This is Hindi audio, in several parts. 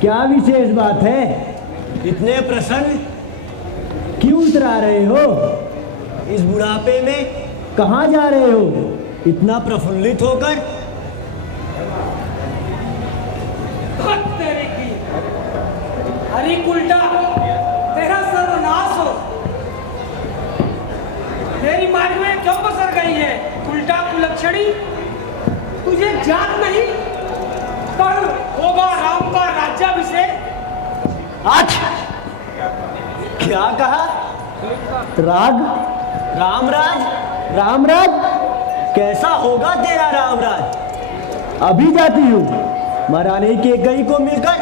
क्या विशेष बात है? इतने प्रसन्न क्यों उतरा रहे हो? इस बुढ़ापे में कहाँ जा रहे हो? इतना प्रफुल्लित होकर? तेरे की हरी उल्टा तेरा सर्वनाश हो। मेरी मार्ग में क्यों बसर गई है उल्टा कुलक्षणी? तुझे जात नहीं, कल होगा राम का राज्याभिषेक। आज क्या कहा? राग? रामराज? रामराज? कैसा होगा तेरा रामराज? अभी जाती हूँ। महारानी के कई को मिलकर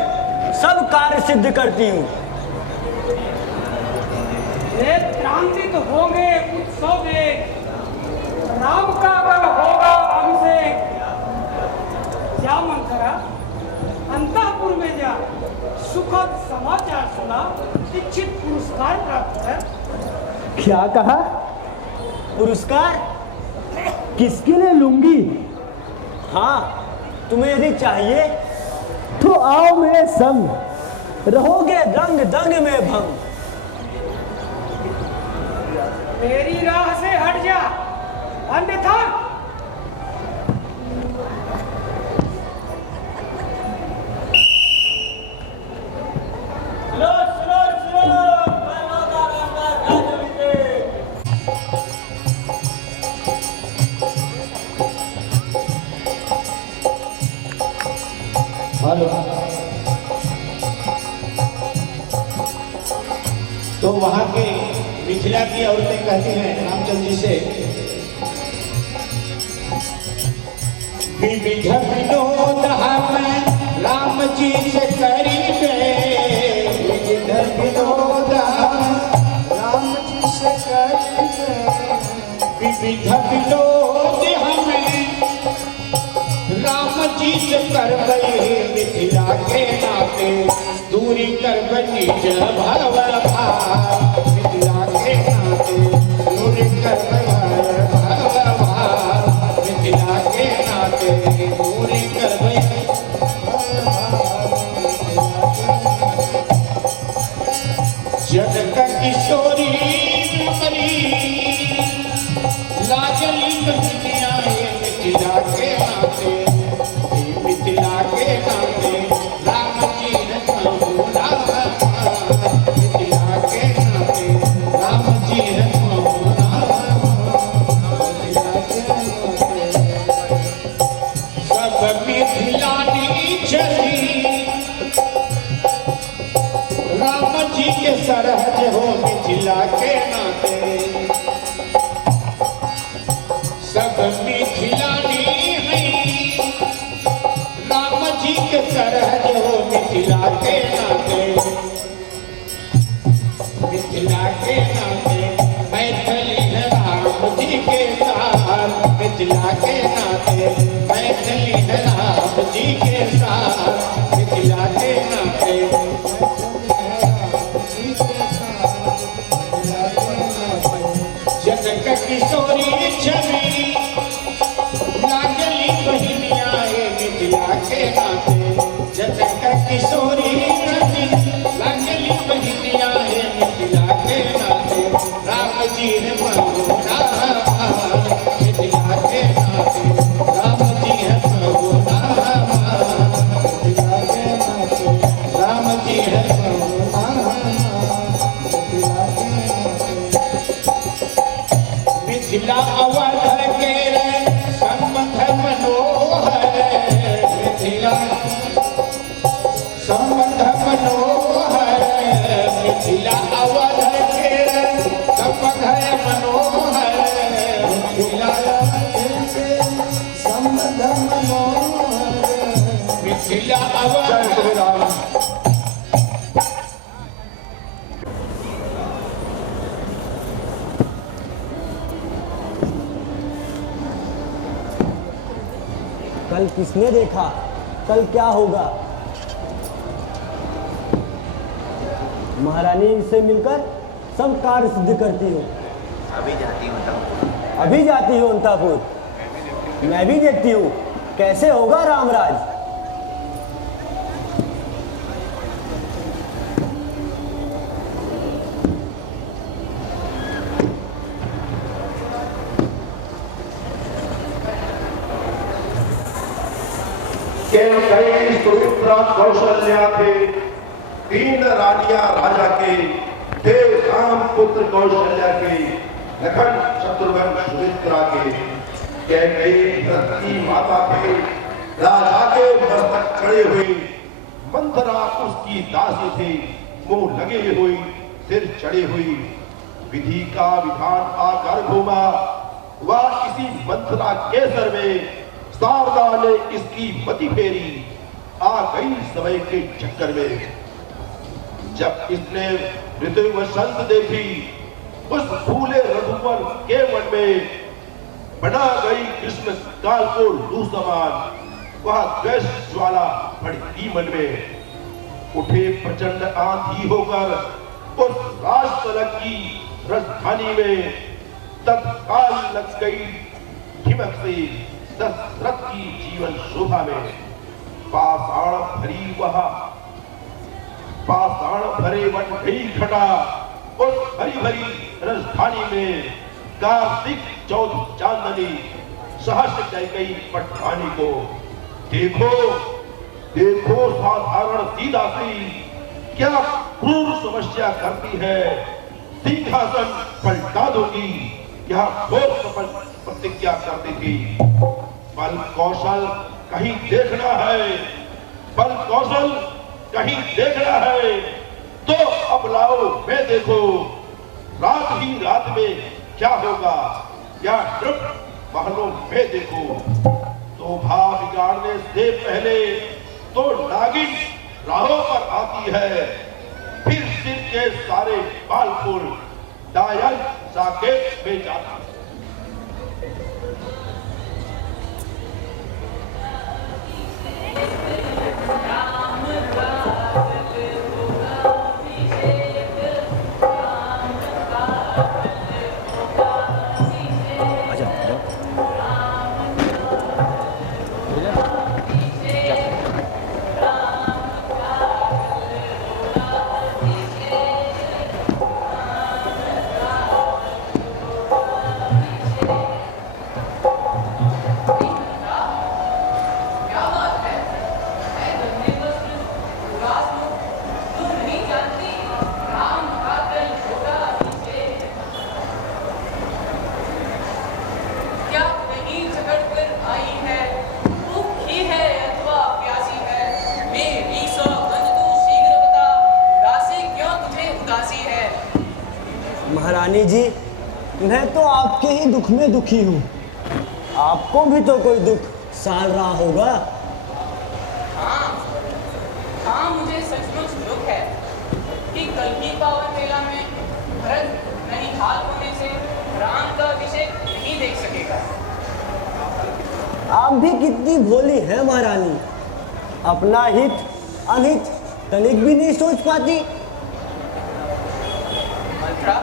सब कार्य सिद्ध करती हूँ। ये क्रांति तो होंगे उत्सव में, राम का बल होगा अभिषेक। जा मंथरा, अंतःपुर में जा, सुखद समाचार सुना, इच्छित पुरस्कार प्राप्त है। क्या कहा? पुरस्कार? किसके लिए लूंगी? हाँ, तुम्हें यदि चाहिए तो आओ मेरे संग, रहोगे दंग दंग में भंग। मेरी राह से हट जा, अन्यथा तो वहां के मिथिला की औरतें कहती हैं रामचंद्र जी से, विविध विनोद हम राम जी से करीबे, विविध विनोद राम जी से करीबे, विविध विनोद हमें राम जी से करबे, मिथिला के नाते दूरी करबे निज भव भाव, मिथिला के नाते दूरी करबे भव भाव, मिथिला के नाते दूरी करबे जनक किशोरी मरी लाजली बहनिया मिथिला के नाते, मिथिला के नाते राम जी ने कहूना, मिथिला के नाते राम जी ने कहूना, मिथिला के नाते सब मिथिलानी चली, राम जी के सरहज हो मिथिला के नाते, सब मिथिलानी है राम जी के सरहज हो मिथिला के नाते, मिथिला के नाते मैथिली है राम जी के साथ, मिथिला के नाते मैथिली है राम जी के साथ, मिथिला के नाते जनक किशोरी छवि लाजली बहनिया मिथिला के नाते, जनक किशोरी छवि लाजली बहनिया मिथिला के नाते, राम जी ने मगुना, मिथिला के नाते राम जी है मगुना, मिथिला के नाते राम जी है मगुना, मिथिला के नाते मिथिला अवध के संबंध मनोहर, मिथिला संबंध मनोहर, मिथिला अवध के संबंध मनोहर, मिथिला संबंध मनोहर, मिथिला अवध। कल किसने देखा, कल क्या होगा? महारानी से मिलकर सब कार्य सिद्ध करती हूँ। अभी जाती हूँ अंतापुर। अभी जाती हूँ अंतापुर। मैं भी देखती हूँ कैसे होगा रामराज। मंत्रा कौशल्या थे, 3 रानियां राजा के थे, राम पुत्र कौशल्या के, लखन शत्रुघ्न सुमित्रा के, कैकेयी भरत की माता थे, राजा के मस्तक चढ़े हुई, मंत्रा उसकी दासी थी, मुंह लगे हुई, सिर चढ़े हुई, विधि का विधान आकर घूमा, वह इसी मंत्रा के सर में शारदा ने इसकी मति फेरी, आ गई समय के चक्कर में। जब इसने ऋतु वसंत देखी, उस फूले रघुवर के मन में बना गई ग्रीष्म काल को लू समान, वह द्वेष ज्वाला भड़की मन में। उठे प्रचंड आंधी होकर उस राजतलक की राजधानी में, तत्काल लग गई ठिमक से दशरथ की जीवन शोभा में। पाषाण भरे बन गई घटा उस हरी भरी राजधानी में। कार्तिक चौथ चांदनी सहर्ष कैकेयी पटरानी को। देखो देखो साधारण सी दासी क्या क्रूर समस्या करती है, सिंहासन पलटा दूंगी, यह घोर प्रतिज्ञा करती थी। बल कौशल कहीं देखना है, बल कौशल कहीं देखना है, तो अब लाओ मैं देखो, रात ही रात में क्या होगा, या ड्रिफ्ट महलों में देखो। शोभा बिगाड़ने से पहले तो नागिन राहों पर आती है, फिर सिर के सारे बाल फूल डायल साकेत में जाता। महारानी जी, मैं तो आपके ही दुख में दुखी हूँ। आपको भी तो कोई दुख साल रहा होगा। हाँ, मुझे सचमुच दुख है कि कल की पावन मेला में भरत ननिहाल होने से राम का अभिषेक नहीं देख सकेगा। आप भी कितनी भोली हैं महारानी, अपना हित अनहित तनिक भी नहीं सोच पाती। मंत्रा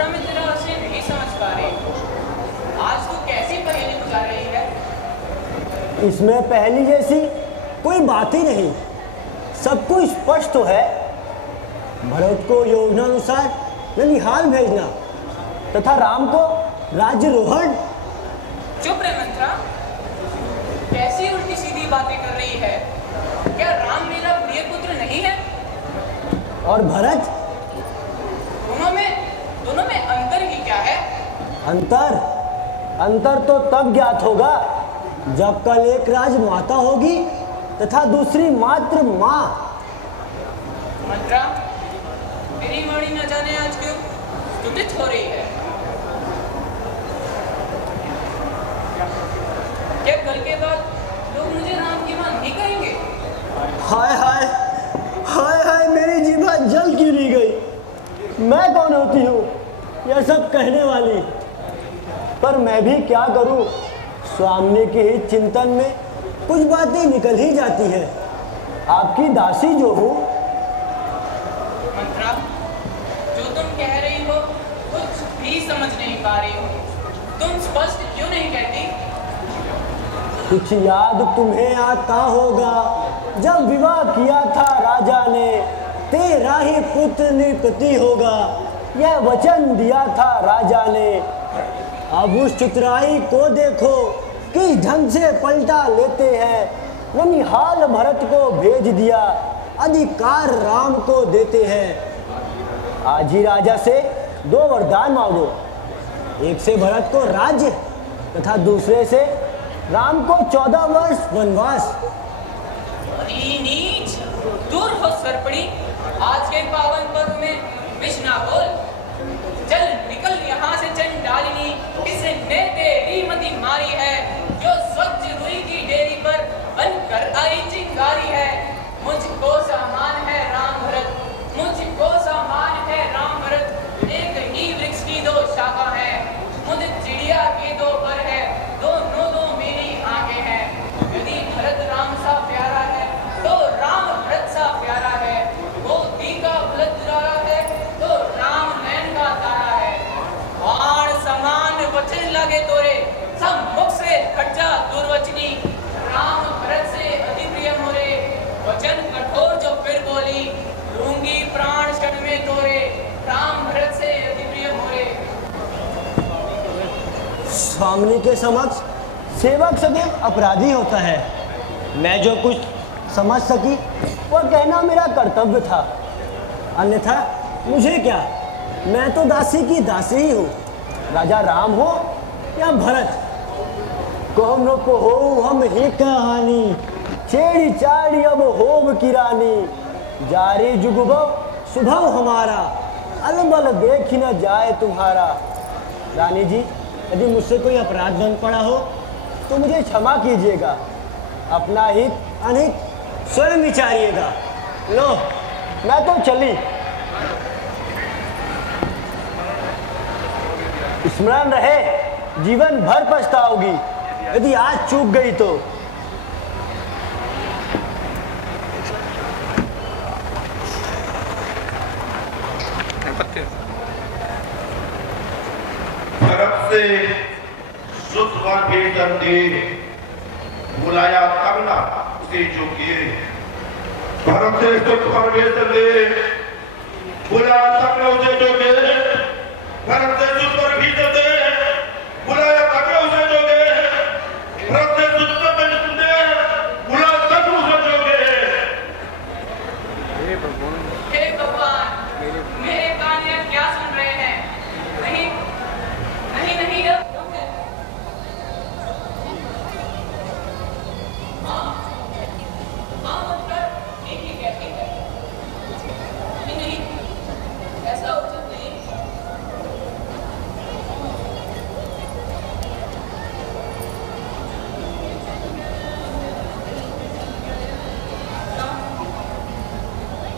में तेरा उसे नहीं समझ पा रही। आज तू कैसी पहेली बुझा रही है? इसमें पहली जैसी कोई बात ही नहीं, सब कुछ स्पष्ट तो है। भरत को योजनानुसार ननिहाल भेजना तथा राम को राज्यरोहण। चुप रहे मंत्रा, कैसी उल्टी सीधी बातें कर रही है? क्या राम मेरा प्रिय पुत्र नहीं है? और भरत? दोनों में अंतर ही क्या है? अंतर तो तब ज्ञात होगा जब कल एक राजमाता होगी तथा दूसरी मात्र माँ। मंत्रा, तेरी मणि न जाने आज क्यों स्तुतित हो रही है। क्या कल के बाद लोग मुझे राम की मां नहीं कहेंगे? हाय हाय हाय हाय, मेरी जीभा जल क्यों नहीं गई। मैं कौन होती हूँ यह सब कहने वाली, पर मैं भी क्या करूँ, स्वामी के ही चिंतन में कुछ बातें निकल ही जाती है। आपकी दासी जो हूँ। मंत्रा, जो तुम कह रही हो कुछ भी समझ नहीं पा रही हो। तुम स्पष्ट क्यों नहीं कहती? कुछ याद तुम्हें आता होगा, जब विवाह किया था राजा ने, तेरा ही पुत्र निपति होगा, यह वचन दिया था राजा ने। अब उस चतुराई को देखो किस ढंग से पलटा लेते हैं, ननिहाल भरत को भेज दिया, अधिकार राम को देते हैं। आज ही राजा से 2 वरदान मांगो, एक से भरत को राज्य तथा दूसरे से राम को 14 वर्ष वनवास। अरे नीच, दूर हो सरपड़ी, आज के पावन पर्व में विष ना बोल। चल निकल यहाँ से चंडालिनी, किसने तेरी मति मारी है, जो स्वच्छ रुई की डेरी पर बनकर आई चिंगारी है। मुझको समान है राम भरत, मुझको समान है राम भरत, एक ही वृक्ष की 2 शाखा है, मुझ चिड़िया के 2 पर है, दोनों 2 मेरी आंखें हैं। यदि भरत राम सा प्यारा है तो राम भरत सा प्यारा है, गोदी का बलद दुलारा है तो राम नैन का तारा है। बाण समान वचन लगे तोरे, सब मुख से हट जा दुर्वचनी, राम भरत से अति प्रिय मोरे, वचन कठोर जो फिर बोली, लूंगी प्राण क्षण में तोरे, राम भरत से अति प्रिय मोरे। स्वामी के समक्ष सेवक सदैव अपराधी होता है। मैं जो कुछ समझ सकी वह कहना मेरा कर्तव्य था, अन्यथा मुझे क्या, मैं तो दासी की दासी ही हूँ। राजा राम हो या भरत, कौन को हो हम ही कहानी, छेड़ी चाड़ी अब होम की रानी, जारी जुगुबव सुभव हमारा, अलबल देख न जाए तुम्हारा। रानी जी, यदि मुझसे कोई अपराध बन पड़ा हो तो मुझे क्षमा कीजिएगा, अपना हित अनहित स्वयं विचारिएगा। लो, मैं तो चली। स्मरण रहे, जीवन भर पछताओगी यदि आज चूक गई तो। भरत से सुतवर भेजन दे, बुलाया तब ना उसे जो किए। भरत से सुतवर भेजन दे, बुलाया तब ना उसे जो किए। भरत से सुतवर भेजन दे, बुलाया तब ना उसे जो किए। भरत से सुतवर भेजन दे, बुलाया तब ना उसे जो किए। हे भगवान, मेरे कान यह क्या सुन रहे हैं? नहीं नहीं नहीं, हाँ मतलब ठीक ही कहती है। नहीं नहीं, ऐसा उचित नहीं।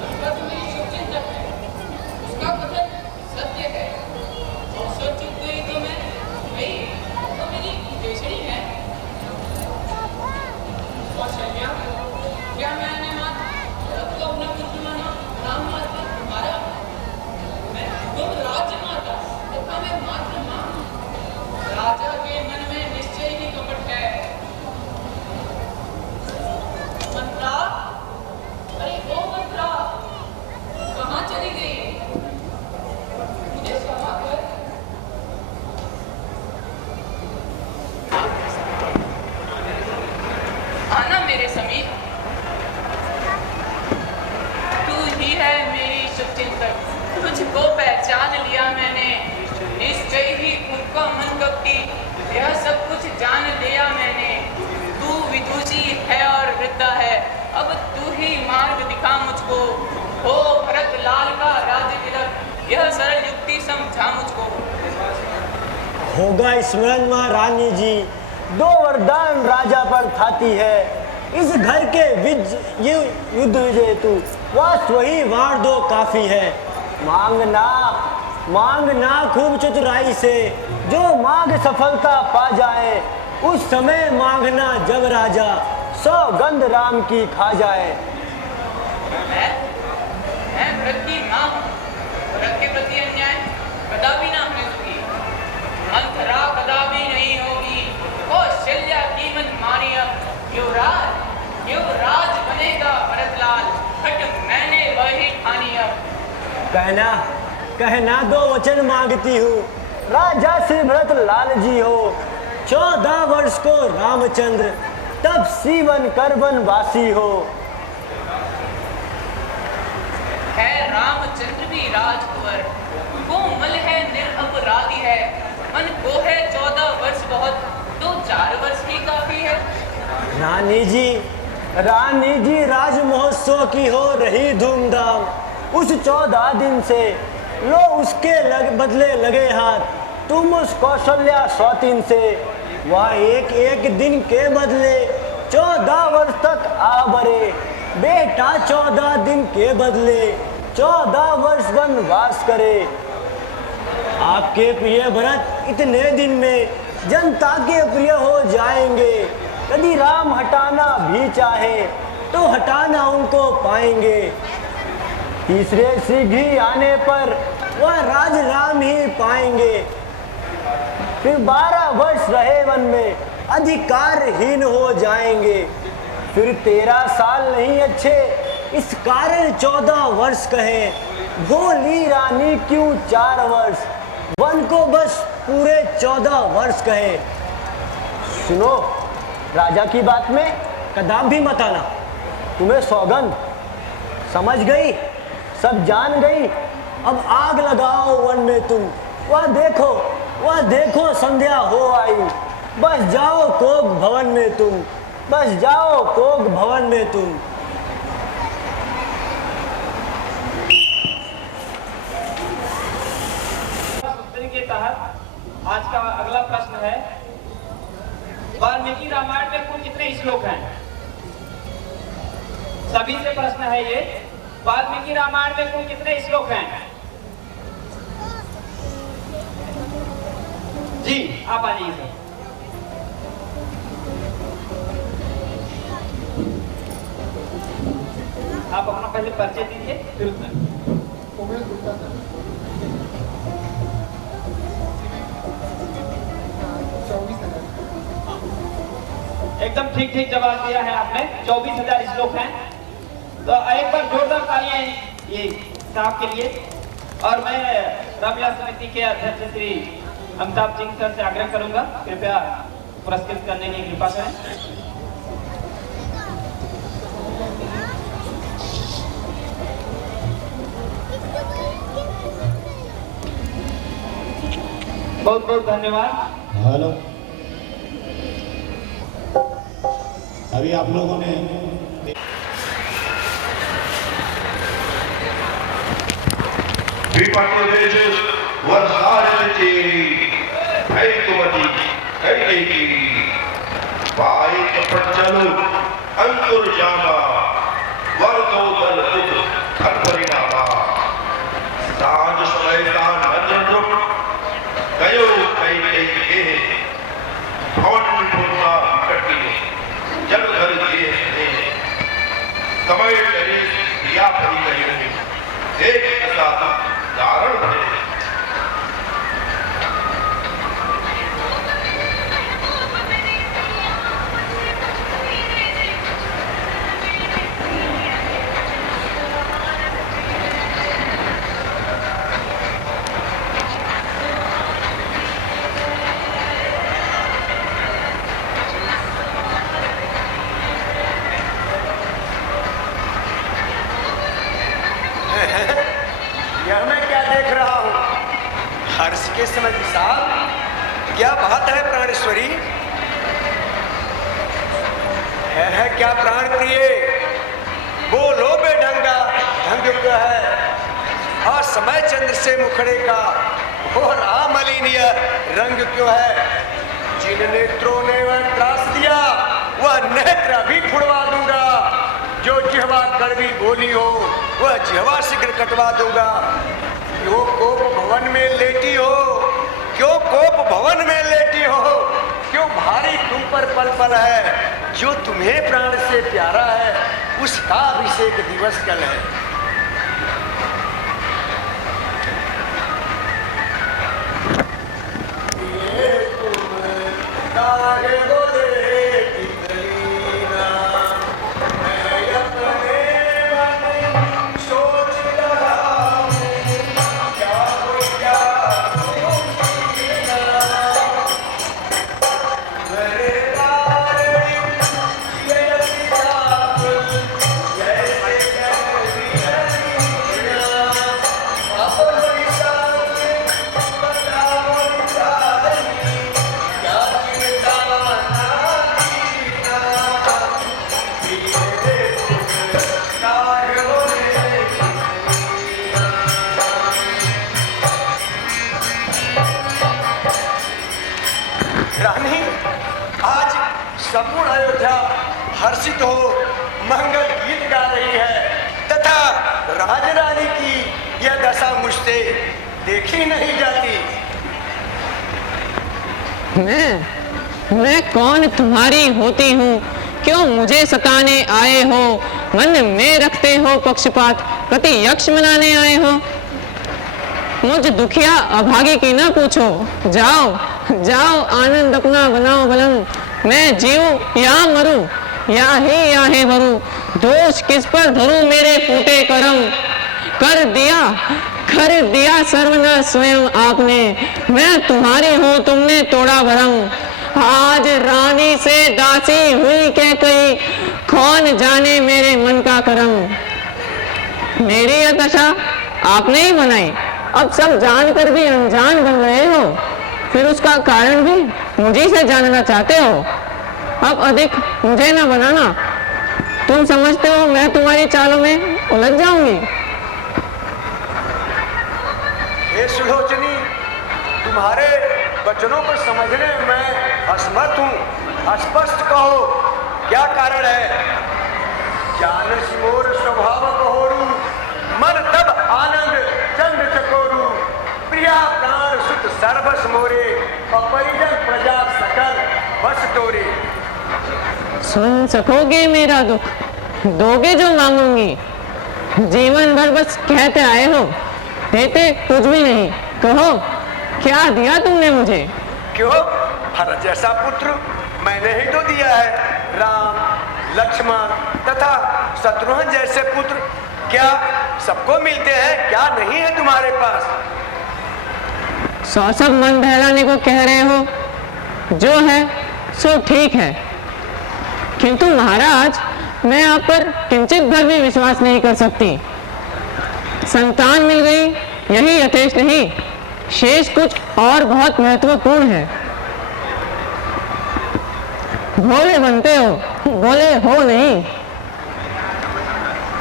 उसका तो मेरी शुभचिंतक है, उसका कथन सत्य है, और सोच चुक गई तो मैं वही तो मेरी देशड़ी है। कौशल्या, क्या मैंने भरत को अपना पुत्र माना, राम मात्र तुम्हारा? मैं तुम राज्य माता तथा मैं मात्र मां। राजा के मन में निश्चय ही कपट है। मंत्रा, अरे ओ मंत्रा, कहाँ चली गई? मुझे क्षमा कर। आना मेरे समीप, तू ही है मेरी शुभचिंतक, तुझको पहचान लिया मैंने, निश्चय ही खुद का मन कपटी, यह सब कुछ जान लिया मैंने। तू विदुषी है और वृद्धा है, अब तू ही मार्ग दिखा मुझको, हो भरत लाल का राज तिलक, यह सरल युक्ति समझा मुझको। होगा स्मरण महारानी जी, 2 वरदान राजा पर खाती है, इस घर के युद्ध विजय तू, वास्त वही वार 2 काफी है। मांगना खूब चतुराई से, जो मांग सफलता पा जाए, उस समय मांगना जब राजा, सौगंध राम की खा जाए। मैं भरत की मां हूं, भरत के प्रति अन्याय कदापि ना होने दूंगी, मंथरा कदापि नहीं होगी, कौशल्या की मन मानी अब, युवराज बनेगा भरतलाल, हट मैंने वही ठानी अब। कहना 2 वचन मांगती हूँ, राजा से भरत लाल जी हो, 14 वर्ष को रामचंद्र, तब सीवन कर वनवासी हो। है रामचंद्र भी राजकुंवर, कोमल है निरपराधी है, मन को है 14 वर्ष बहुत, 2-4 वर्ष ही काफी है। रानी जी राज महोत्सव की हो रही धूमधाम, उस 14 दिन से लो उसके बदले लगे हाथ, तुम उस कौशल्या सौतीन से वह एक दिन के बदले 14 वर्ष तक आ बरे। बेटा 14 दिन के बदले 14 वर्ष वनवास करे। आपके प्रिय भरत इतने दिन में जनता के प्रिय हो जाएंगे। यदि राम हटाना भी चाहे तो हटाना उनको पाएंगे। तीसरे सीढ़ी आने पर वह राज राम ही पाएंगे। फिर 12 वर्ष रहे वन में अधिकारहीन हो जाएंगे। फिर 13 साल नहीं अच्छे, इस कारण 14 वर्ष कहे। भोली रानी क्यों 4 वर्ष, वन को बस पूरे 14 वर्ष कहे। सुनो, राजा की बात में कदम भी मत आना। तुम्हें सौगंध, समझ गई, सब जान गई। अब आग लगाओ वन में तुम। वह देखो संध्या हो आई। बस जाओ कोक भवन में तुम, बस जाओ कोक भवन में तुम। सूत्र के तहत आज का अगला प्रश्न है, वाल्मीकि रामायण में कुल कितने श्लोक हैं? सभी से प्रश्न है ये, वाल्मीकि रामायण में कुल कितने श्लोक हैं? जी आप आ जाइए सर। आप अपना पहले परिचय दीजिए, फिर उसमें एकदम ठीक जवाब दिया है आपने। 24,000 श्लोक हैं। तो एक बार जोरदार तालियां ये साहब के लिए। और मैं रामलीला समिति के अध्यक्ष श्री अमिताभ सिंह सर से आग्रह करूंगा, कृपया पुरस्कृत करने की कृपा करें। बहुत बहुत धन्यवाद। हेलो, अभी आप लोगों ने अंकुर जामा वर्गोदल पुत्र खर परिणामा सांझ समय दान भजन रुक कयो कई के भवन पूर्णा कटी जल घर के समय नरेश दिया भरी कही एक साथ कारण है। यह मैं क्या देख रहा हूँ? हर्ष के समय विशाल, क्या बात है प्राणेश्वरी? है क्या प्राण प्रिय? बोलो बेढंगा, ढंग क्या है? और समय चंद्र से मुखड़े का और रामलीनीय रंग क्यों है? जिन नेत्रों ने वह त्रास दिया वह नेत्र अभी फुड़वा दूंगा। जो जिह्वा कड़वी बोली हो वह जिह्वा शीघ्र कटवा दूंगा। क्यों कोप भवन में लेटी हो? क्यों कोप भवन में लेटी हो? क्यों भारी तुम पर पल पल है? जो तुम्हें प्राण से प्यारा है उसका अभिषेक दिवस कल है। ये तुम तारे बोले रानी, आज संपूर्ण अयोध्या हर्षित हो मंगल गीत गा रही है तथा राजरानी की यह दशा मुझसे देखी नहीं जाती। मैं कौन तुम्हारी होती हूँ, क्यों मुझे सताने आए हो, मन में रखते हो पक्षपात, प्रति यक्ष मनाने आए हो। मुझ दुखिया अभागी की ना पूछो, जाओ जाओ आनंद अपना बनाओ बलम, मैं जीऊं या मरूं या ही मरूं, दोष किस पर धरूं मेरे फूटे करम, कर दिया सर्वनाश स्वयं आपने, मैं तुम्हारी हूँ तुमने तोड़ा भरम, आज रानी से दासी हुई कह कही, कौन जाने मेरे मन का करम। मेरी यह दशा आपने ही बनाई, अब सब जानकर भी अनजान बन रहे हो, फिर उसका कारण भी मुझे से जानना चाहते हो। अब अधिक मुझे ना बनाना, तुम समझते हो मैं तुम्हारी चालों में उलझ जाऊंगी। हे सुलोचनी, तुम्हारे वचनों को समझने में असमर्थ हूँ, स्पष्ट कहो क्या कारण है। जानस मोर स्वभाव कहोरू, मन तब आनंद चंद चकोरू, प्रिया प्राण सुत सर्वस मोरे, अपरिजन प्रजा सकल बस तोरे। सुन सकोगे मेरा दुख, दोगे जो मांगूंगी, जीवन भर बस कहते आए हो, देते कुछ भी नहीं, कहो क्या दिया तुमने मुझे। क्यों, भरत जैसा पुत्र मैंने ही तो दिया है, राम लक्ष्मण तथा शत्रुघ्न जैसे पुत्र क्या सबको मिलते हैं, क्या नहीं है तुम्हारे पास। सौ सब मन बहलाने को कह रहे हो, जो है सो ठीक है, किंतु महाराज मैं आप पर किंचित भर भी विश्वास नहीं कर सकती। संतान मिल गई यही यथेष्ट नहीं, शेष कुछ और बहुत महत्वपूर्ण है। भोले बनते हो, भोले हो नहीं।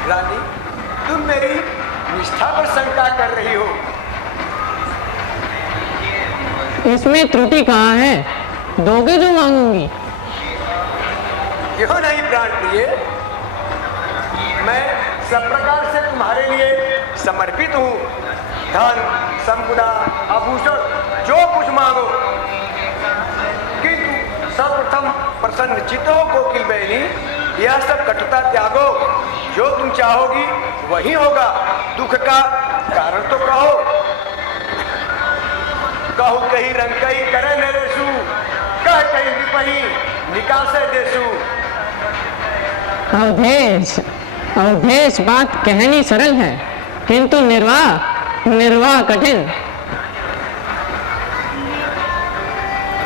रानी, तुम मेरी निष्ठा पर शंका कर रही हो। इसमें त्रुटि कहाँ है, दोगे जो मांगूंगी। क्यों नहीं प्राण प्रिय, मैं सब प्रकार से तुम्हारे लिए समर्पित हूँ, धन संपदा आभूषण जो कुछ मांगो, किंतु सर्वप्रथम प्रसन्न चित्त हो कोकिल बहनी, यह सब कटुता त्यागो, जो तुम चाहोगी वही होगा। दुख का कारण तो कहो, कहू कहीं रंग कहीं करे मेरे सू, कह कहीं विपही निकासे देसू। अवधेश बात कहनी सरल है, किंतु निर्वाह कठिन।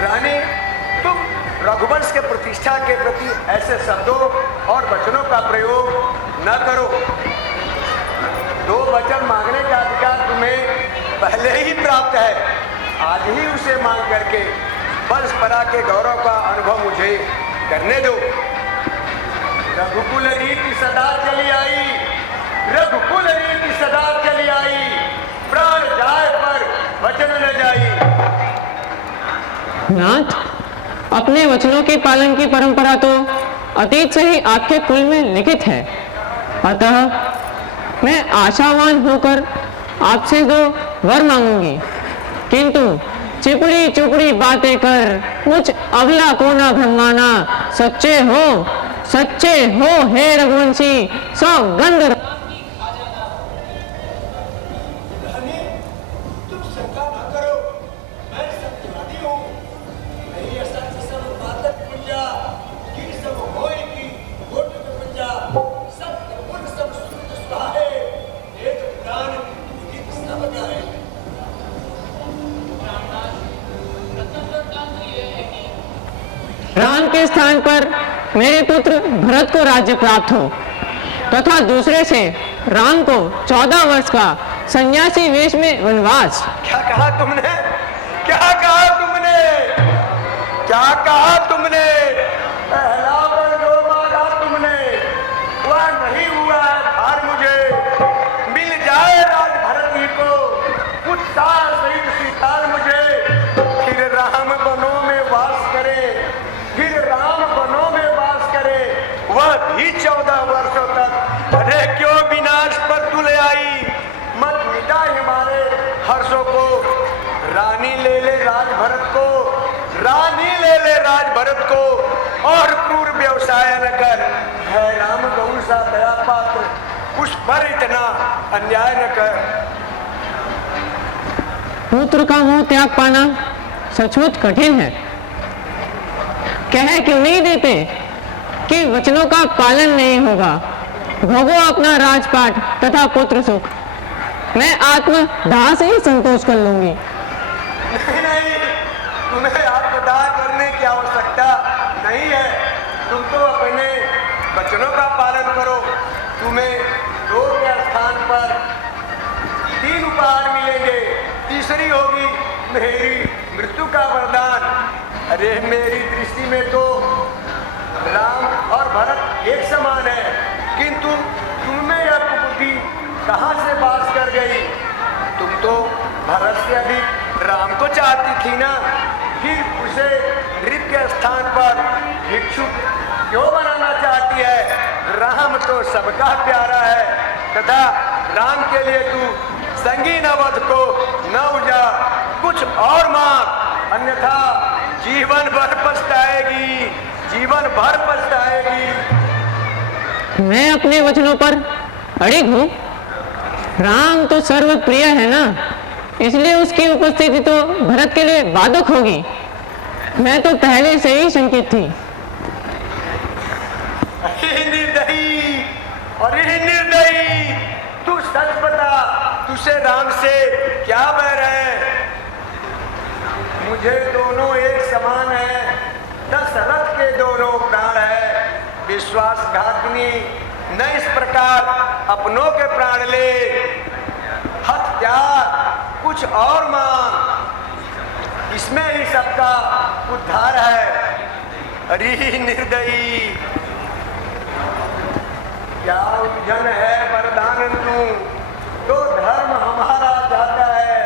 रानी, तुम रघुवंश के प्रतिष्ठा के प्रति ऐसे शब्दों और वचनों का प्रयोग न करो। दो वचन मांगने का अधिकार तुम्हें पहले ही प्राप्त है, आज ही उसे मांग करके परस्परा के गौरव का अनुभव मुझे करने दो। रघुकुल रीति सदा चली आई, रघुकुल रीति सदा चली आई, प्राण जाए पर वचन न जाई। नाथ, अपने वचनों के पालन की परंपरा तो अतीत से ही आपके कुल में लिखित है, अतः मैं आशावान होकर आपसे दो वर मांगूंगी, किंतु चिपड़ी चुपड़ी बातें कर मुझ अबला को ना भरमाना। सच्चे हो हे रघुवंशी, सौगंध। राम के स्थान पर मेरे पुत्र भरत को राज्य प्राप्त हो, तथा दूसरे से राम को 14 वर्ष का सन्यासी वेश में वनवास। क्या कहा तुमने? क्या कहा तुमने? क्या कहा तुमने? पहला वर जो मांगा तुमने वह नहीं हुआ है भार मुझे। मिल जाए राज भरत ही को कुछ साल सहित सीताल मुझे, फिर राम बनों में वास रानी ले ले राज भरत को, रानी ले ले राज भरत को, और क्रूर व्यवसाय न कर, है राम गौर सा दया पात्र, उस पर इतना अन्याय न कर। पुत्र का मोह त्याग पाना सचमुच कठिन है। कह क्यों नहीं देते कि वचनों का पालन नहीं होगा। भोगो अपना राजपाट तथा पुत्र सुख, मैं आत्मदाह से ही संतोष कर लूंगी। नहीं नहीं, तुम्हें आत्मदाह करने की आवश्यकता नहीं है। तुम तो अपने वचनों का पालन करो। तुम्हें 2 के स्थान पर 3 उपहार मिलेंगे। तीसरी होगी मेरी मृत्यु का वरदान। अरे मेरी दृष्टि में तो राम और भरत एक समान है, किंतु तुममें यह कुबुद्धि कहाँ से बास कर गई? तुम तो भरत से अधिक राम को चाहती थी ना, फिर उसे नृप के स्थान पर भिक्षुक क्यों बनाना चाहती है? राम तो सबका प्यारा है, तथा राम के लिए तू संगीन अवध को न उजा, कुछ और मांग, अन्यथा जीवन भर पछताएगी, जीवन भर पछताएगी। मैं अपने वचनों पर अड़िग हूँ। राम तो सर्वप्रिय है ना, इसलिए उसकी उपस्थिति तो भरत के लिए बाधक होगी। मैं तो पहले से ही शंकित थी। निर्दयी, अरे निर्दयी, तू सच बता, तुझे राम से क्या बैर है? मुझे दोनों एक समान है, दशरथ के दोनों प्राण है। विश्वासघातिनी न इस प्रकार अपनों के प्राण ले, हत्यार कुछ और मांग, इसमें ही सबका उद्धार है। अरे निर्दयी, क्या उलझन है वरदान तू, तो धर्म हमारा जाता है,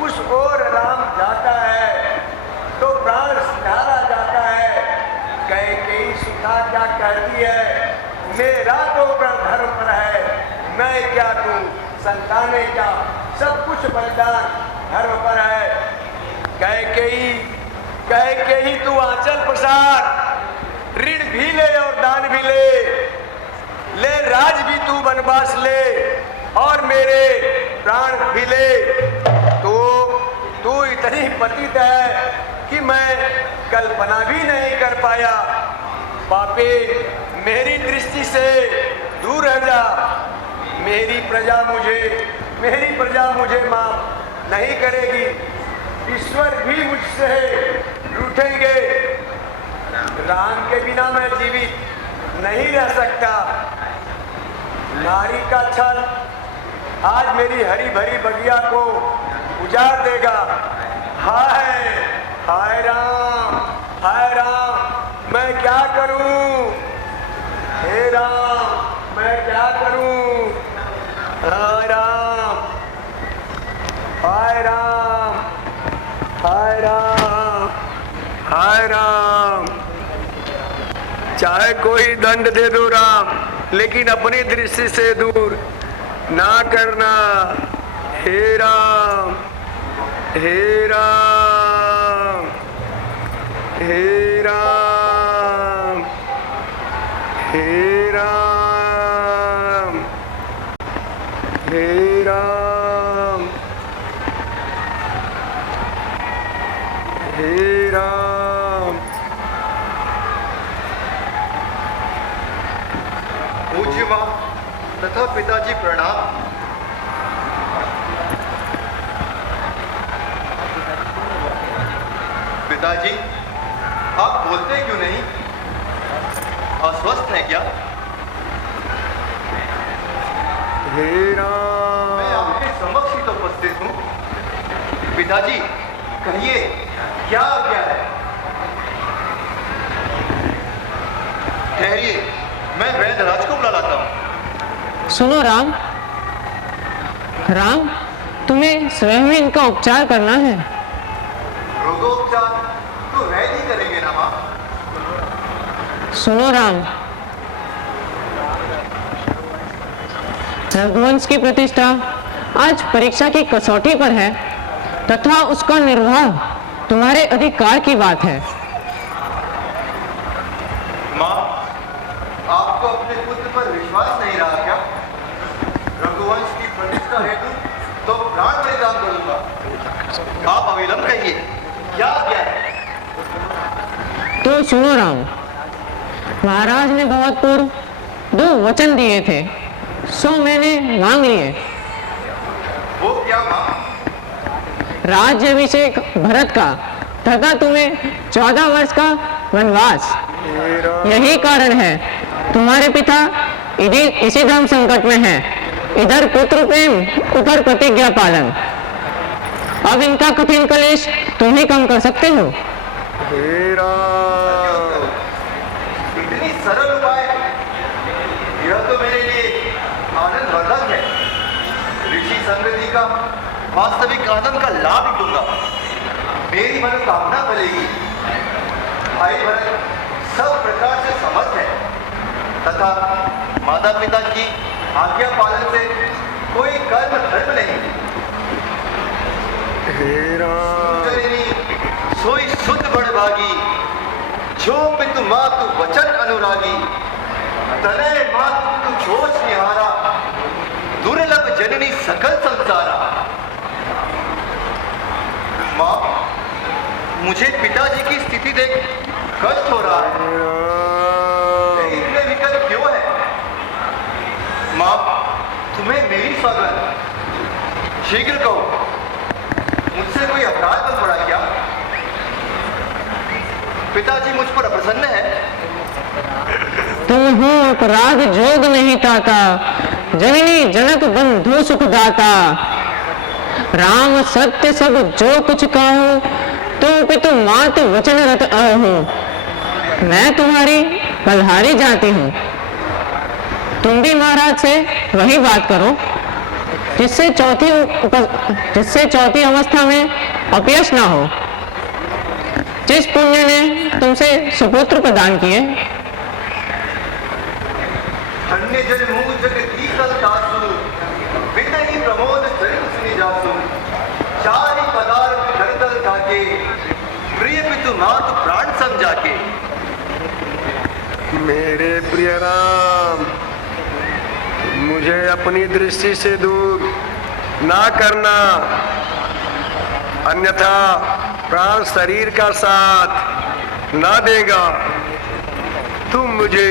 उस ओर राम जाता है, तो प्राण सिधारा जाता है। कैकेयी सुधा क्या कहती है, मेरा तो धर्म पर है, मैं क्या तू संताने क्या, सब कुछ बलिदान धर्म पर है। कैकेयी, कैकेयी तू आंचल पसार, ऋण भी ले और दान भी ले राज भी तू वनवास ले, और मेरे प्राण भी ले। तू इतनी पतित है कि मैं कल्पना भी नहीं कर पाया। पापी, मेरी दृष्टि से दूर रह जा। मेरी प्रजा मुझे माफ नहीं करेगी। ईश्वर भी मुझसे रूठेंगे। राम के बिना मैं जीवित नहीं रह सकता। नारी का छल आज मेरी हरी भरी बगिया को उजाड़ देगा। हाय हाय राम, हाय राम, मैं क्या करूं? हे राम, मैं क्या करूं? हाय राम, हाय राम, हाय राम, हाय राम। चाहे कोई दंड दे दो राम, लेकिन अपनी दृष्टि से दूर ना करना। हे राम, हे राम, हे राम, हे राम, हे राम, हे राम। पूज्य मां तथा पिताजी प्रणाम। पिताजी, आप बोलते क्यों नहीं? अस्वस्थ हैं क्या? हे राम, मैं आपके समक्ष ही तो उपस्थित हूँ। पिताजी, कहिए क्या आज्ञा है? ठहरिए, मैं वैद्यराज को बुला लाता हूँ। सुनो राम, राम तुम्हें स्वयं ही इनका उपचार करना है। रोगोपचार तो वैद्य ही करेंगे ना माँ। सुनो राम, रघुवंश की प्रतिष्ठा आज परीक्षा की कसौटी पर है। तथा उसका निर्वाह तुम्हारे अधिकार की बात है। माँ, आपको अपने पुत्र पर विश्वास नहीं रहा क्या? रघुवंश की प्रतिष्ठा हेतु तो प्राण बलिदान करूंगा। आप अविलंब कहिए, क्या क्या है? तो सुनो राम, महाराज ने बहुत पूर्व 2 वचन दिए थे, सो मैंने मांग लिए। वो क्या माँ? राज्याभिषेक भरत का तथा तुम्हें 14 वर्ष का वनवास। यही कारण है तुम्हारे पिता इसी धर्म संकट में है, इधर पुत्र प्रेम, उधर प्रतिज्ञा पालन। अब इनका कठिन कलेश तुम ही कम कर सकते हो। इतनी सरल उपाय, यह तो मेरे लिए आनंदवर्धक है। ऋषि संगति का वास्तविक आनंद का लाभ लूंगा, मेरी मनोकामना फलेगी। भाई भरत सब प्रकार से समर्थ है तथा माता पिता की आज्ञा पालन से कोई कर्म धर्म नहीं। सोई शुद्ध बड़भागी, जो पितु मातु वचन अनुरागी। तनय मातु तु जोश निहारा, दुर्लभ जननी सकल संसारा। माँ, मुझे पिताजी की स्थिति देख कष्ट हो रहा है। इतने विकट क्यों है? माँ, तुम्हें मेरी सौगंध, शीघ्र कहो, मुझसे कोई अपराध बन पड़ा क्या? पिताजी मुझ पर अप्रसन्न है। तुम हो अपराध जोग नहीं ताता, जननी जनक बंधु सुखदाता। राम सत्य सब जो कुछ कहूँ, तुम पितु मातु वचन रत अहो। मैं तुम्हारी बलहारी जाती हूँ, तुम भी महाराज से वही बात करो जिससे चौथी अवस्था में अपयश ना हो। जिस पुण्य ने तुमसे सुपुत्र प्रदान किए। अन्य जन मुझ जगदीशल दासु, विनयी प्रमोद चरित सुनि जासु। चारि पदार्थ धरतल ताके, प्रिय पितु मातु प्राण समझा के। मेरे प्रिय राम, मुझे अपनी दृष्टि से दूर ना करना, अन्यथा प्राण शरीर का साथ ना देगा। तुम मुझे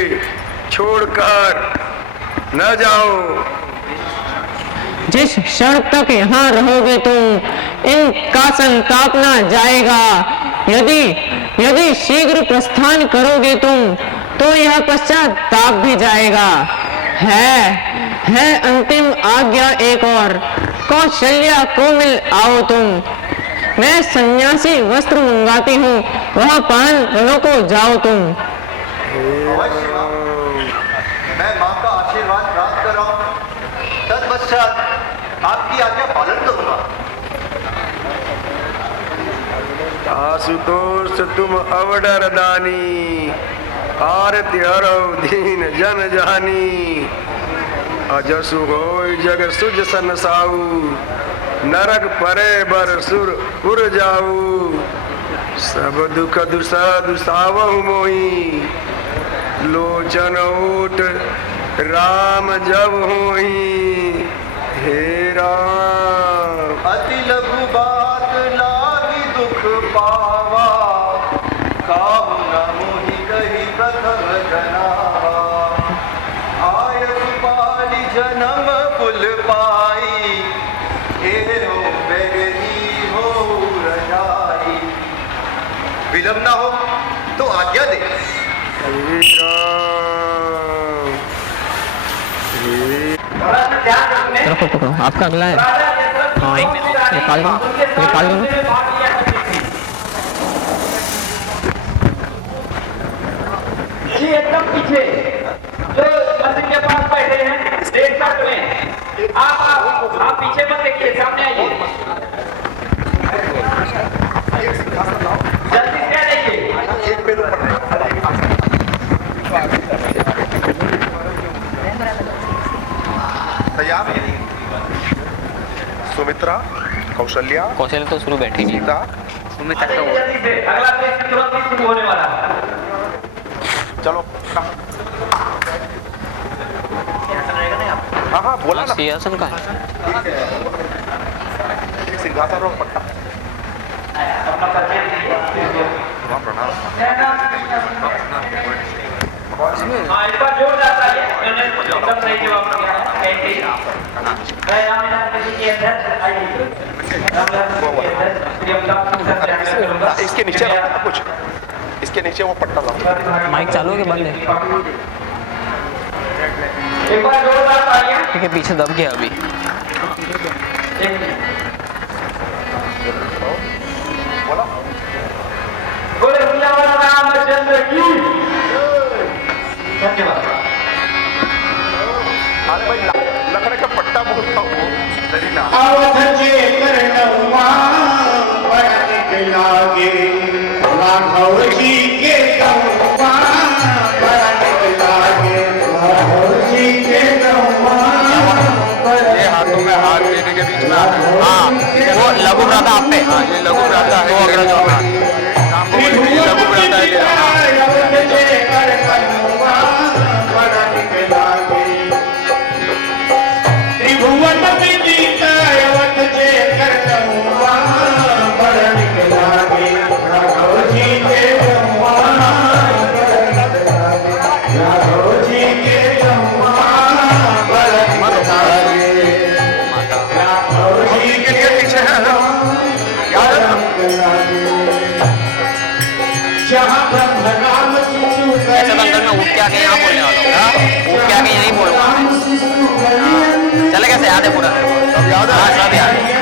छोड़कर न जाओ। जिस क्षण तक यहाँ रहोगे तुम, इनका संताप ना जाएगा। यदि शीघ्र प्रस्थान करोगे तुम, तो यह पश्चात ताप भी जाएगा। है अंतिम आज्ञा एक और, कौशल्या को मिल आओ तुम। मैं सन्यासी वस्त्र मंगाती हूँ, वह पान वनों को जाओ तुम। अवश्य माँ, मैं माँ का आशीर्वाद प्राप्त कर रहा हूँ, तत्पश्चात आपकी आज्ञा पालन करूंगा। आशुतोष तुम अवडर दानी, आरती हरौ दीन जन जानी। अजसु होय जग सुज सन साऊ, नरक परे बर सुर पुर जाऊ। सब दुख दुसावहु मोही, लोचन ओट राम जब होई। हे राम, अति लघु बात लागी दुख पावा, काहू न मोहि कही प्रथम जनावा। आयस पाली जन्म कुल पाई, एहो बेगनी हो रजाई। विलंब ना हो तो आज्ञा दे। पकड़ो, आपका अगला है। हाँ, निकाल दो। जी एकदम पीछे जो मंदिर के पास बैठे हैं, स्टेज तक में आप पीछे मत देखिए, सामने आइए। जल्दी से आइए। तैयार? सुमित्रा, कौशल्या कौशल्या कौशल तो शुरू बैठेगी सीता तुम्हें तक तो जल्दी से अगला पेज तुरंत ही शुरू होने वाला है। चलो हाँ हाँ बोला ना सिंहासन का है सिंहासन और पट्टा अपना परिचय दीजिए। हाँ प्रणाम हाँ इस बार जोरदार तालियां, मैंने एकदम सही जवाब दिया है। ऐसे ही मैं रामविलास समिति के अध्यक्ष आइए रामविलास समिति के अध्यक्ष श्री अमिताभ सिंह सर से आग्रह करूंगा। इसके नीचे रखो ना कुछ इसके नीचे वो पट्टा लाओ माइक चालू है कि बंद है एक बार जोरदार तालियां। ठीक है पीछे दब गया अभी बोले सियावर रामचंद्र की धन्यवाद। अरे भाई लकड़े का पट्टा बोलता हूँ दरीना अवध जे करनवा बड़ा निकलागे राघव जी के गौवा बड़ा निकलागे राघव जी के गौवा ये हाथों में हाथ देने के बीच में हाँ वो लघु भ्राता आप पे हाँ ये लघु भ्राता है ये काम को बोले ये लघु भ्राता है तेरा अवध जे करनवा बड़ा निकलागे त्रिभुवन में जीता अवध जे करनवा बड़ा निकलागे राघव जी के गौवा राघव जी के गौवा बड़ा निकलागे राघव जी के लिए पीछे है याद जहाँ ब्रह्म नाम शिशु ऐसा बंदर में उठ के आके यहाँ बोलने वाला हूँ उठ के आके यहीं बोलूँगा चले कैसे याद है पूरा सब याद है हाँ सब याद है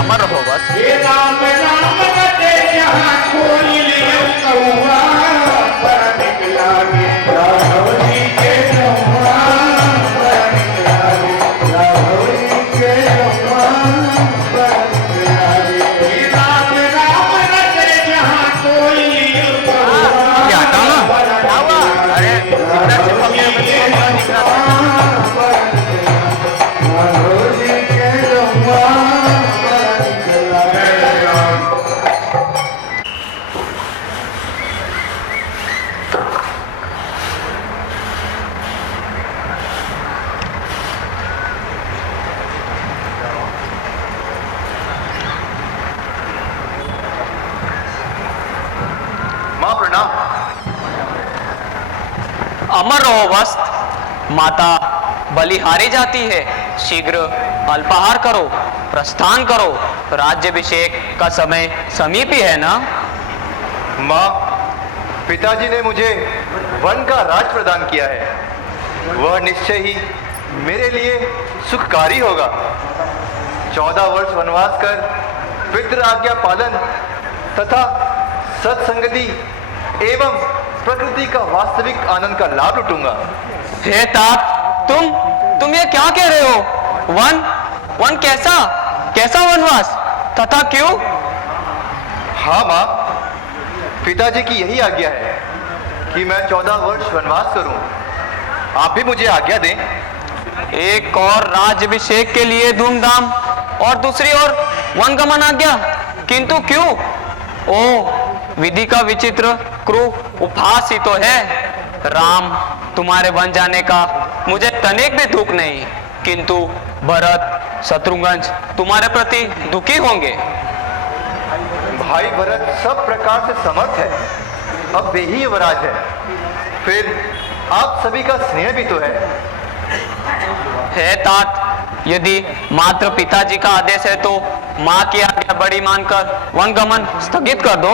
अमर रहो बस ये राम राम बटे जहाँ कोई लियो कौआ बड़ा निकलागे राघव जी के गौवा बड़ा निकलागे राघव जी के गौवा बड़ा निकलागे ये राम राम बटे जहाँ कोई लियो कौआ क्या हटाओ ना क्या हुआ अरे इतना चिपक गया मैं तो बड़ा दिख रहा था राघव जी के गौवा बड़ा निकलागे माँ प्रणाम। अमर रहो वस्त माता बलिहारी जाती है शीघ्र अल्पाहार करो प्रस्थान करो राज्याभिषेक का समय समीप ही है ना माँ पिताजी ने मुझे वन का राज प्रदान किया है वह निश्चय ही मेरे लिए सुखकारी होगा। 14 वर्ष वनवास कर पितृ आज्ञा पालन तथा सत्संगति एवं प्रकृति का वास्तविक आनंद का लाभ लूटूंगा। हे तात तुम ये क्या कह रहे हो वन कैसा वनवास तथा क्यों हाँ माँ पिताजी की यही आज्ञा है कि मैं 14 वर्ष वनवास करूं। आप भी मुझे आज्ञा दें। एक और राज्याभिषेक के लिए धूमधाम और दूसरी ओर वनगमन आज्ञा किंतु क्यों ओ विधि का विचित्र क्रूर उपहास ही तो है। राम तुम्हारे वन जाने का मुझे तनिक भी दुख नहीं किंतु भरत शत्रुघ्न तुम्हारे प्रति दुखी होंगे। भाई भरत सब प्रकार से समर्थ है अब वे ही युवराज है फिर आप सभी का स्नेह भी तो है तात यदि मात्र पिताजी का आदेश है तो माँ की आज्ञा बड़ी मानकर वनगमन स्थगित कर दो।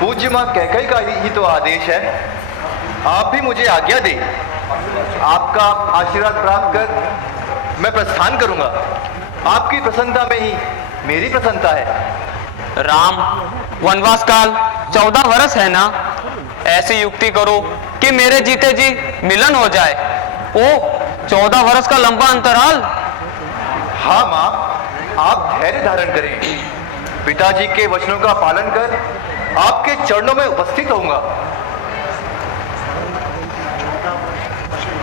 पूज्य माँ कैकेयी का ही तो आदेश है आप भी मुझे आज्ञा दें। आपका आशीर्वाद प्राप्त कर मैं प्रस्थान करूंगा। आपकी प्रसन्नता में ही मेरी प्रसन्नता है। राम वनवास काल 14 वर्ष है ना ऐसी युक्ति करो कि मेरे जीते जी मिलन हो जाए। ओ 14 वर्ष का लंबा अंतराल। हाँ माँ आप धैर्य धारण करें पिताजी के वचनों का पालन कर आपके चरणों में उपस्थित होऊंगा।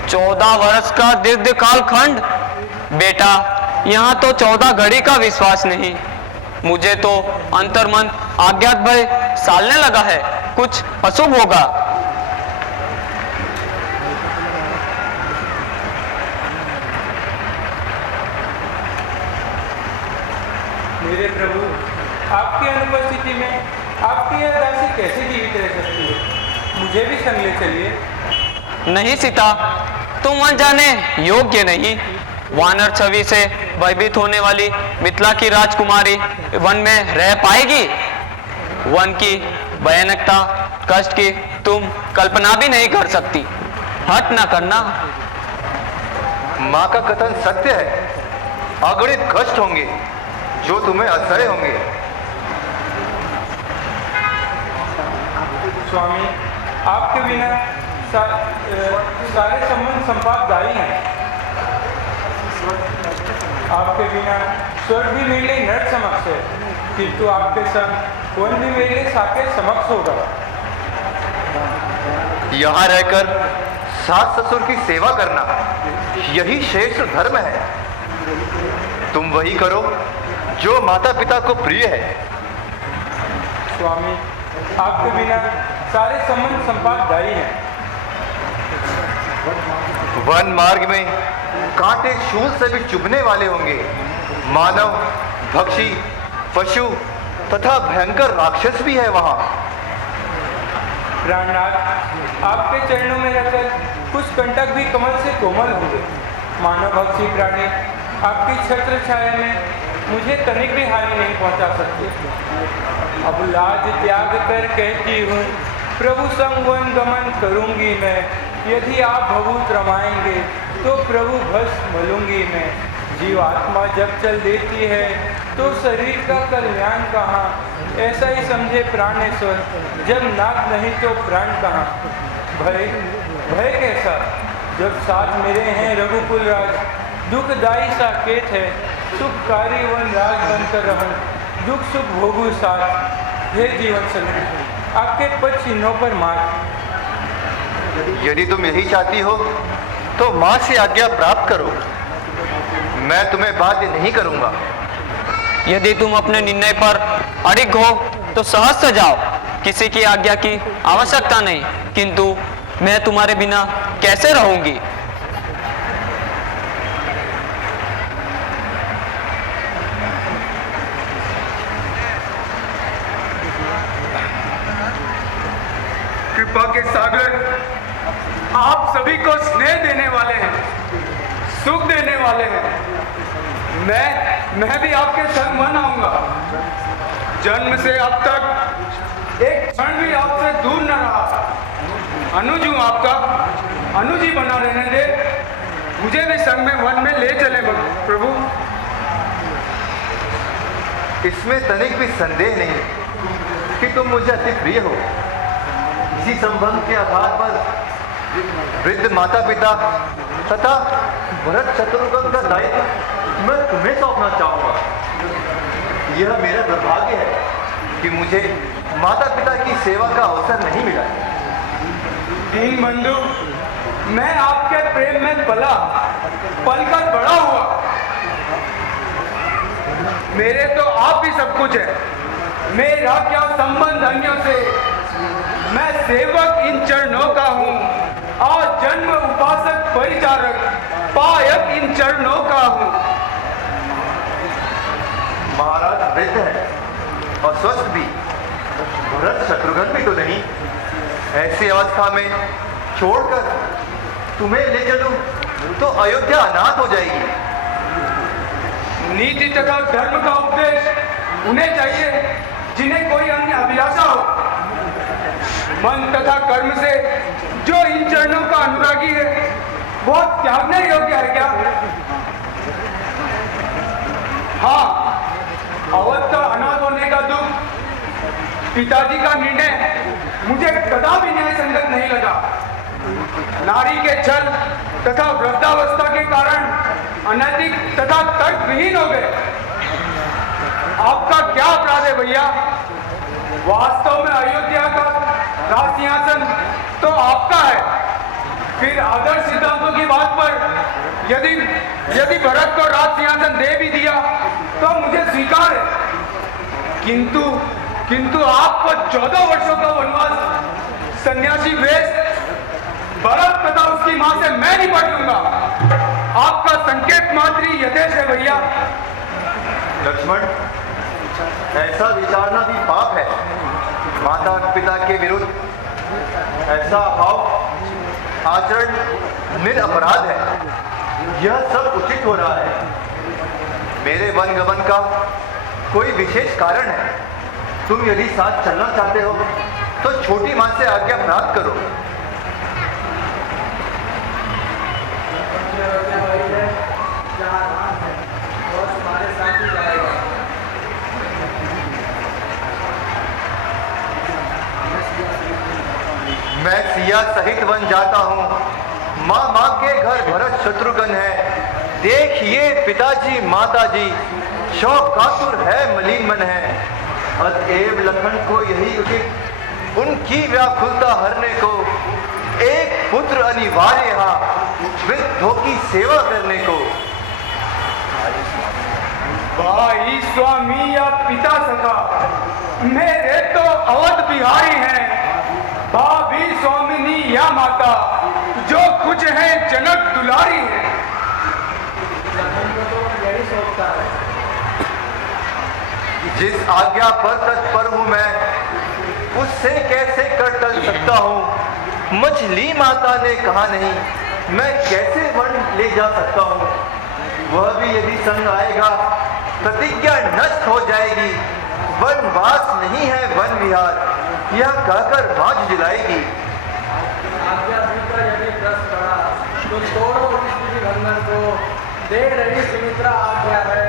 14 वर्ष का दीर्घ काल खंड। बेटा, यहाँ तो 14 घड़ी का विश्वास नहीं। मुझे तो अंतर्मन अज्ञात भय सालने लगा है, कुछ अशुभ होगा। मेरे प्रभु, आपकी अनुपस्थिति में आपकी यह दासी कैसे जीवित रह सकती है? मुझे भी संग ले चलिए। नहीं सीता, तुम वन जाने योग्य नहीं। वानर छवि से भयभीत होने वाली मिथिला की राजकुमारी वन में रह पाएगी? वन की भयानकता, कष्ट की तुम कल्पना भी नहीं कर सकती। हट ना करना। माँ का कथन सत्य है। अगणित कष्ट होंगे जो तुम्हें असह्य होंगे। स्वामी, आपके बिना सारे संबंध संपाददायी हैं। आपके बिना स्वर्ग भी मेरे लिए नरक समक्ष है, किंतु आपके संग वन भी मेरे लिए साकेत समक्ष होगा। यहाँ रहकर सास ससुर की सेवा करना, यही श्रेष्ठ धर्म है। तुम वही करो जो माता पिता को प्रिय है। स्वामी, आपके बिना सारे संबंध संपाददायी हैं। वन मार्ग में कांटे शूल से भी चुभने वाले होंगे। मानव, पक्षी, पशु तथा भयंकर राक्षस भी है वहां। प्राणनाथ, आपके चरणों में रहकर कुछ कंटक भी कमल से कोमल होंगे। मानव, पक्षी, प्राणी आपकी छत्र छाया में मुझे तनिक भी हानि नहीं पहुंचा सकते। अब लाज त्याग कर कहती हूँ, प्रभु संग वन गमन करूंगी मैं। यदि आप भभूत रमाएंगे तो प्रभु भस्म मलूंगी मैं। जीवात्मा जब चल देती है तो शरीर का कल्याण कहाँ? ऐसा ही समझे प्राणेश्वर, जब नाक नहीं तो प्राण कहाँ? भय भय कैसा, जब साथ मेरे हैं रघुकुल राज। दुखदायी साकेत है, सुखकारी वन राज बनकर रहूं। दुख सुख भोगू साथ, हे जीवन संगी आपके पद चिन्हों पर मार। यदि तुम यही चाहती हो तो माँ से आज्ञा प्राप्त करो। मैं तुम्हें बाध्य नहीं करूंगा। यदि तुम अपने निर्णय पर अड़िग हो तो सहज से जाओ, किसी की आज्ञा की आवश्यकता नहीं। किंतु मैं तुम्हारे बिना कैसे रहूंगी? कृपा के सागर, आप सभी को स्नेह देने वाले हैं, सुख देने वाले हैं। मैं भी आपके संग मन आऊंगा। जन्म से अब तक एक क्षण भी आपसे दूर न रहा। अनुज हूं आपका, अनुज ही बना रहने दे। मुझे भी संग में वन में ले चले प्रभु। इसमें तनिक भी संदेह नहीं कि तुम मुझे अति प्रिय हो। इसी संबंध के आधार पर वृद्ध माता पिता तथा भरत शत्रुघ्न का दायित्व मैं तुम्हें सौंपना चाहूंगा। यह मेरा दुर्भाग्य है कि मुझे माता पिता की सेवा का अवसर नहीं मिला। दीन बंधु, मैं आपके प्रेम में पलकर बड़ा हुआ। मेरे तो आप ही सब कुछ है। मेरा क्या संबंध अन्यों से? मैं सेवक इन चरणों का हूँ, आज जन्म उपासक परिचारक पायक इन चरणों का हूँ। महाराज वृद्ध है और स्वस्थ भी, भरत शत्रुघ्न भी तो नहीं। ऐसी अवस्था में छोड़कर तुम्हें ले चलूं तो अयोध्या अनाथ हो जाएगी। नीति तथा धर्म का उपदेश उन्हें चाहिए जिन्हें कोई अन्य अभिलाषा हो। मन तथा कर्म से जो इन चरणों का अनुरागी है वो त्यागने योग्य है क्या? हाँ, अवध का अनाथ होने का दुख, पिताजी का निर्णय मुझे कदापि न्याय संगत नहीं लगा। नारी के छल तथा वृद्धावस्था के कारण अनैतिक तथा तर्कविहीन हो गए। आपका क्या अपराध है भैया? वास्तव में अयोध्या का राज सिंहासन तो आपका है, फिर आदर्श सिद्धांतों की बात पर यदि भरत को राज सिंहासन दे भी दिया तो मुझे स्वीकार है, किंतु आपको 14 वर्षों का वनवास, सन्यासी वेश, भरत तथा उसकी मां से मैं निपट लूंगा। आपका संकेत मात्र ही यथेष्ट है भैया। लक्ष्मण, ऐसा विचारना भी पाप है। माता पिता के विरुद्ध ऐसा भाव आचरण निरपराध है। यह सब उचित हो रहा है। मेरे वन गमन का कोई विशेष कारण है। तुम यदि साथ चलना चाहते हो तो छोटी मां से आज्ञा प्राप्त करो। मैं सिया सहित वन जाता हूँ। माँ के घर भरत शत्रुघ्न है। देखिए पिताजी माताजी, शोक कातुर है, मलिन मन है। अतएव लखन को यही उचित उनकी व्याकुलता हरने को एक पुत्र अनिवार्य है, वृद्धों की सेवा करने को। भाई स्वामी या पिता सखा, मेरे तो अवध बिहारी हैं। भाभी स्वामिनी या माता, जो कुछ है जनक दुलारी है। यही सोचता है। जिस आज्ञा पर तत्पर हूं मैं, उससे कैसे कर टल सकता हूँ। मछली माता ने कहा नहीं, मैं कैसे वन ले जा सकता हूँ। वह भी यदि संग आएगा प्रतिज्ञा नष्ट हो जाएगी। वनवास नहीं है वन विहार, यह कहकर बाँझ दिलाएगी। आज्ञा भीतर यदि प्रश्न पड़ा तो तोड़ो किसी बंधन को। दे रही सुमित्रा आज्ञा है,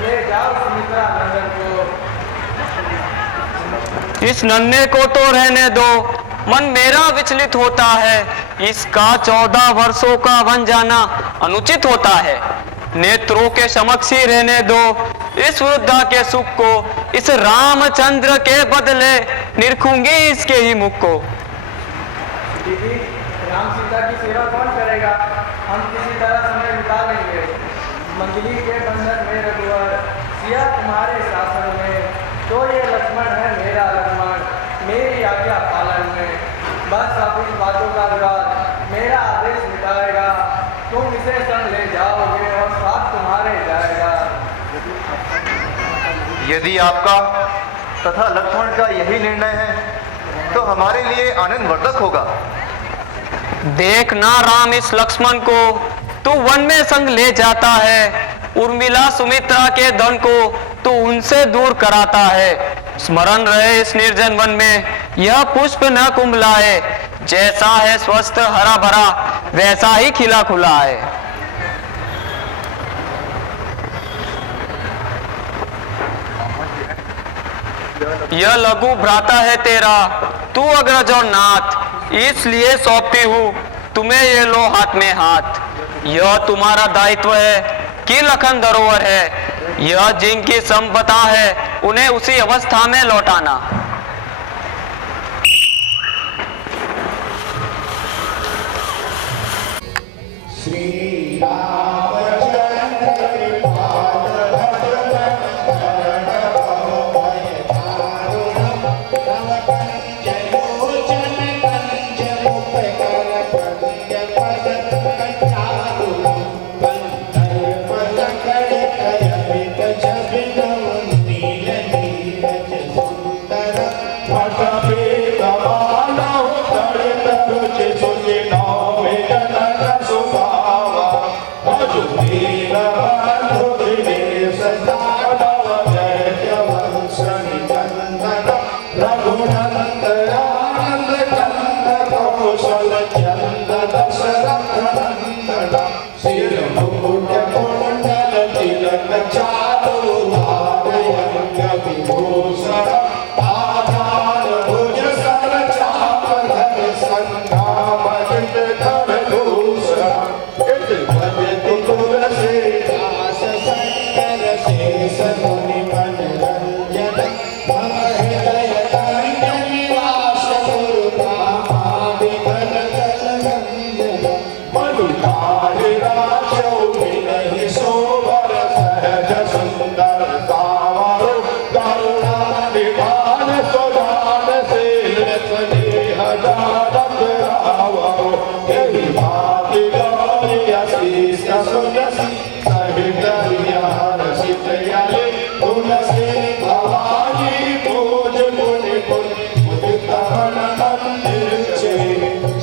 ले जाओ सुमित्रा नंदन को। इस नन्हे को तो रहने दो, मन मेरा विचलित होता है। इसका 14 वर्षों का वन जाना अनुचित होता है। नेत्रों के समक्ष ही रहने दो इस वृद्धा के सुख को। इस रामचंद्र के बदले निरखूंगी इसके ही मुख को। दीदी, राम सीता की सेवा कौन करेगा? हम किसी तरह समय बिता लेंगे। मंगली के बंधन में रघुवर, सिया तुम्हारे शासन में। तो ये लक्ष्मण है मेरा लक्ष्मण, मेरी आज्ञा पालन में। बस अब इन बातों का विवाद मेरा आदेश मिटाएगा। तुम इसे संग ले जाओगे और साथ तुम्हारे जाएगा। यदि आपका तथा लक्ष्मण का यही निर्णय है तो हमारे लिए आनंदवर्धक होगा। देखना राम, इस लक्ष्मण को तू वन में संग ले जाता है। उर्मिला सुमित्रा के धन को तू उनसे दूर कराता है। स्मरण रहे इस निर्जन वन में यह पुष्प न कुंभलाए। जैसा है स्वस्थ हरा भरा, वैसा ही खिला खुला है। यह लघु भ्राता है तेरा, तू अग्रज और नाथ, इसलिए सौंपती हूँ तुम्हें ये लो हाथ में हाथ। यह तुम्हारा दायित्व है कि लखन धरोहर है। यह जिनकी संपदा है उन्हें उसी अवस्था में लौटाना। श्री रामचंद्र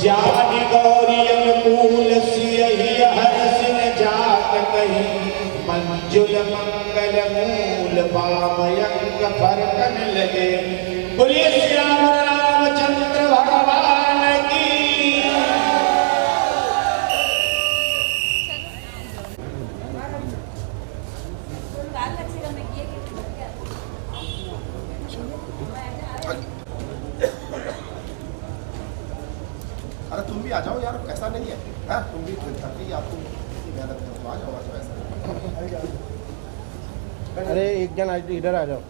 जानी गौरी अनुकूल सियहि हरसिन जात कही मंजुल मंगल मूल पामयंक फरकन लगे। बोलिए श्री राम रामचंद्र भगवान की। अरे तुम भी आ जाओ यार, ऐसा नहीं है। हाँ, तुम भी थकी, आपको मेहनत करो, आ जाओ ऐसा। अरे एक जन इधर आ जाओ।